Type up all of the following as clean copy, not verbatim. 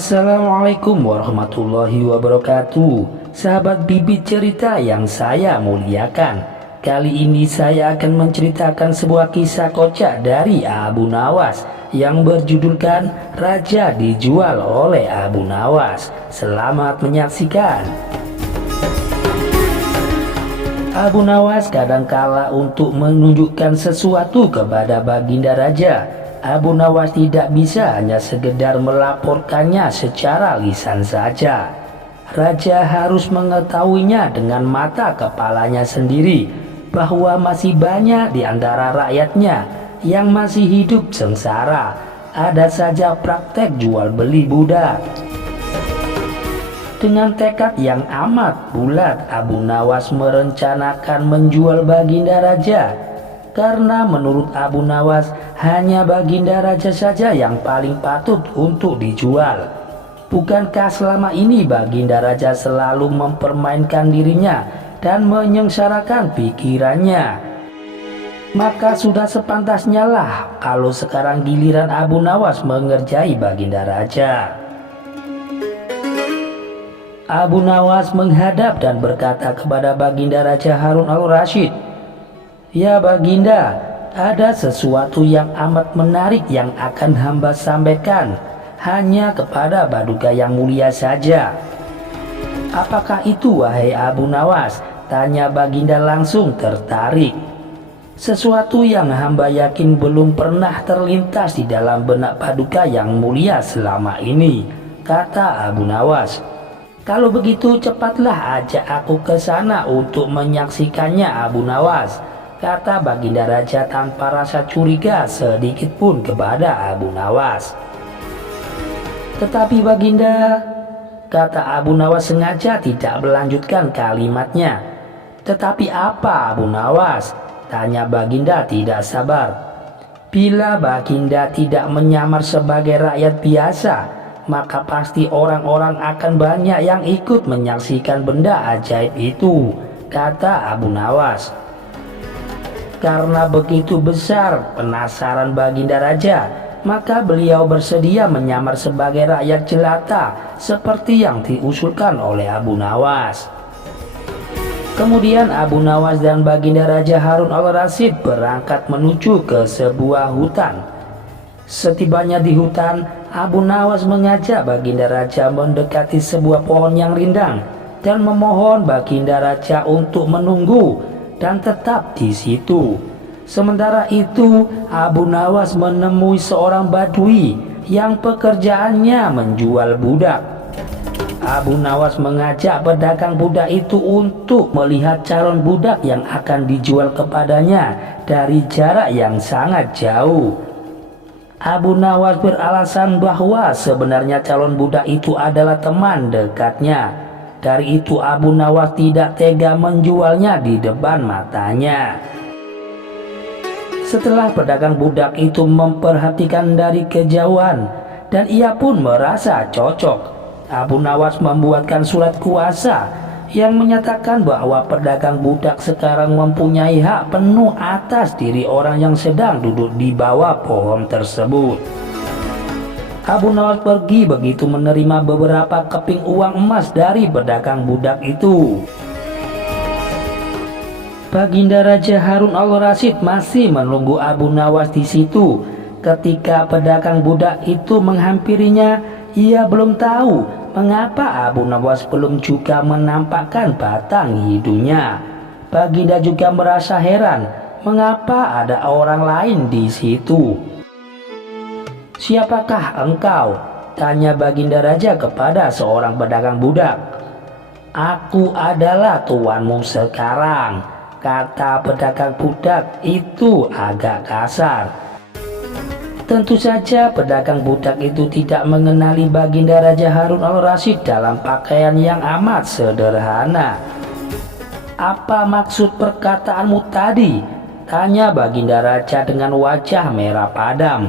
Assalamualaikum warahmatullahi wabarakatuh. Sahabat bibit cerita yang saya muliakan, kali ini saya akan menceritakan sebuah kisah kocak dari Abu Nawas yang berjudulkan Raja Dijual oleh Abu Nawas. Selamat menyaksikan. Abu Nawas kadangkala untuk menunjukkan sesuatu kepada baginda raja. Abu Nawas tidak bisa hanya sekedar melaporkannya secara lisan saja. Raja harus mengetahuinya dengan mata kepalanya sendiri bahwa masih banyak di antara rakyatnya yang masih hidup sengsara. Ada saja praktek jual beli budak. Dengan tekad yang amat bulat, Abu Nawas merencanakan menjual baginda raja. Karena menurut Abu Nawas hanya baginda raja saja yang paling patut untuk dijual. Bukankah selama ini baginda raja selalu mempermainkan dirinya dan menyengsarakan pikirannya? Maka sudah sepantasnya lah kalau sekarang giliran Abu Nawas mengerjai baginda raja. Abu Nawas menghadap dan berkata kepada baginda Raja Harun al-Rasyid, "Ya baginda, ada sesuatu yang amat menarik yang akan hamba sampaikan hanya kepada Baduga yang mulia saja." "Apakah itu wahai Abu Nawas?" tanya baginda langsung tertarik. "Sesuatu yang hamba yakin belum pernah terlintas di dalam benak Paduka yang mulia selama ini," kata Abu Nawas. "Kalau begitu cepatlah ajak aku ke sana untuk menyaksikannya Abu Nawas," kata baginda raja tanpa rasa curiga sedikit pun kepada Abu Nawas. "Tetapi baginda," kata Abu Nawas sengaja tidak melanjutkan kalimatnya. "Tetapi apa Abu Nawas?" tanya baginda tidak sabar. "Bila baginda tidak menyamar sebagai rakyat biasa, maka pasti orang-orang akan banyak yang ikut menyaksikan benda ajaib itu," kata Abu Nawas. Karena begitu besar penasaran baginda raja, maka beliau bersedia menyamar sebagai rakyat jelata seperti yang diusulkan oleh Abu Nawas. Kemudian Abu Nawas dan baginda Raja Harun al-Rasyid berangkat menuju ke sebuah hutan. Setibanya di hutan, Abu Nawas mengajak baginda raja mendekati sebuah pohon yang rindang dan memohon baginda raja untuk menunggu dan tetap di situ. Sementara itu, Abu Nawas menemui seorang badui yang pekerjaannya menjual budak. Abu Nawas mengajak pedagang budak itu untuk melihat calon budak yang akan dijual kepadanya dari jarak yang sangat jauh. Abu Nawas beralasan bahwa sebenarnya calon budak itu adalah teman dekatnya. Dari itu Abu Nawas tidak tega menjualnya di depan matanya. Setelah pedagang budak itu memperhatikan dari kejauhan dan ia pun merasa cocok, Abu Nawas membuatkan surat kuasa yang menyatakan bahwa pedagang budak sekarang mempunyai hak penuh atas diri orang yang sedang duduk di bawah pohon tersebut. Abu Nawas pergi begitu menerima beberapa keping uang emas dari pedagang budak itu. Baginda Raja Harun al-Rasyid masih menunggu Abu Nawas di situ. Ketika pedagang budak itu menghampirinya, ia belum tahu mengapa Abu Nawas belum juga menampakkan batang hidungnya. Baginda juga merasa heran mengapa ada orang lain di situ. "Siapakah engkau?" tanya baginda raja kepada seorang pedagang budak. "Aku adalah tuanmu sekarang," kata pedagang budak itu agak kasar. Tentu saja pedagang budak itu tidak mengenali baginda Raja Harun al-Rasyid dalam pakaian yang amat sederhana. "Apa maksud perkataanmu tadi?" tanya baginda raja dengan wajah merah padam.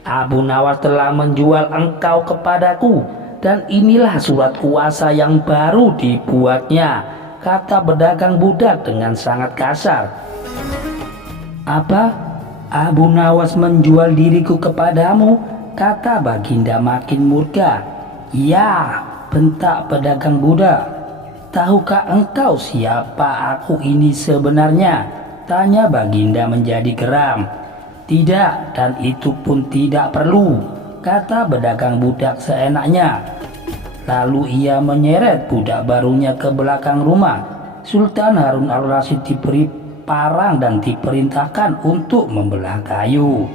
"Abu Nawas telah menjual engkau kepadaku dan inilah surat kuasa yang baru dibuatnya," kata pedagang budak dengan sangat kasar. "Apa? Abu Nawas menjual diriku kepadamu?" kata Baginda makin murka. Ya, bentak pedagang budak. Tahukah engkau siapa aku ini sebenarnya? Tanya Baginda menjadi geram. Tidak, dan itu pun tidak perlu, kata pedagang budak seenaknya. Lalu ia menyeret budak barunya ke belakang rumah. Sultan Harun al-Rasyid diberi parang dan diperintahkan untuk membelah kayu.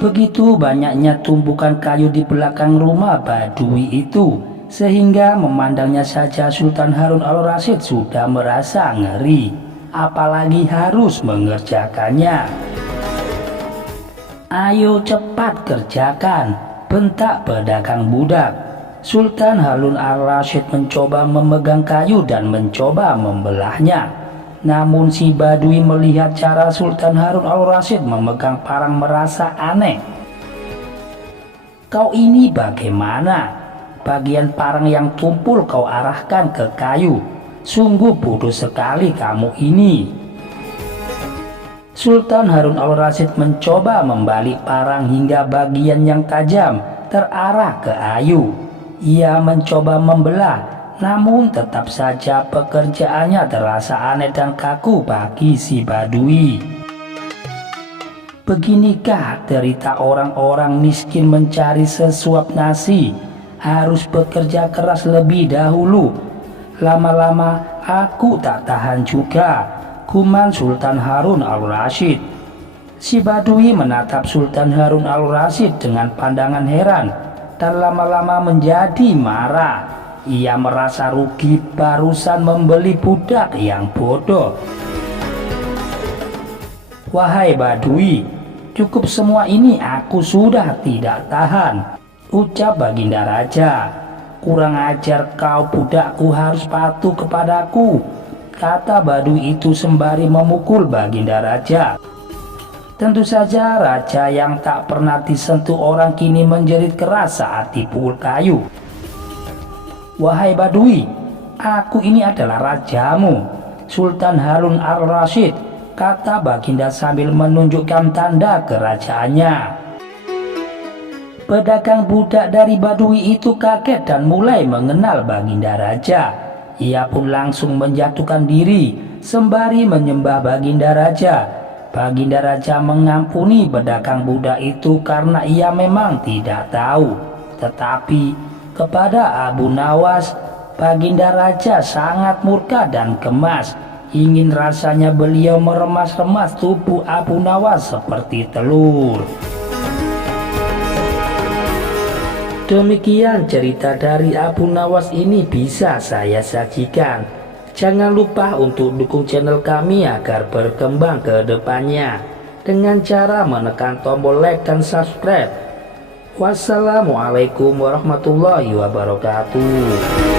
Begitu banyaknya tumpukan kayu di belakang rumah Badui itu, sehingga memandangnya saja Sultan Harun al-Rasyid sudah merasa ngeri, apalagi harus mengerjakannya. Ayo cepat kerjakan, bentak pedagang budak. Sultan Harun al-Rasyid mencoba memegang kayu dan mencoba membelahnya. Namun si Badui melihat cara Sultan Harun al-Rasyid memegang parang merasa aneh. Kau ini bagaimana? Bagian parang yang tumpul kau arahkan ke kayu. Sungguh bodoh sekali kamu ini. Sultan Harun al-Rasyid mencoba membalik parang hingga bagian yang tajam terarah ke kayu. Ia mencoba membelah, namun tetap saja pekerjaannya terasa aneh dan kaku bagi si Badui. Beginikah derita orang-orang miskin mencari sesuap nasi, harus bekerja keras lebih dahulu. Lama-lama aku tak tahan juga, kuman Sultan Harun al-Rasyid. Si Badui menatap Sultan Harun al-Rasyid dengan pandangan heran dan lama-lama menjadi marah. Ia merasa rugi barusan membeli budak yang bodoh. Wahai Badui, cukup semua ini, aku sudah tidak tahan, ucap Baginda Raja. Kurang ajar kau, budakku harus patuh kepadaku, kata Badui itu sembari memukul Baginda Raja. Tentu saja raja yang tak pernah disentuh orang kini menjerit keras saat dipukul kayu. Wahai Badui, aku ini adalah rajamu, Sultan Harun al-Rasyid, kata Baginda sambil menunjukkan tanda kerajaannya. Pedagang budak dari Badui itu kaget dan mulai mengenal Baginda Raja. Ia pun langsung menjatuhkan diri sembari menyembah Baginda Raja. Baginda Raja mengampuni pedagang budak itu karena ia memang tidak tahu. Tetapi kepada Abu Nawas, Baginda Raja sangat murka dan gemas. Ingin rasanya beliau meremas-remas tubuh Abu Nawas seperti telur. Demikian cerita dari Abu Nawas ini bisa saya sajikan. Jangan lupa untuk dukung channel kami agar berkembang ke depannya dengan cara menekan tombol like dan subscribe. Wassalamualaikum warahmatullahi wabarakatuh.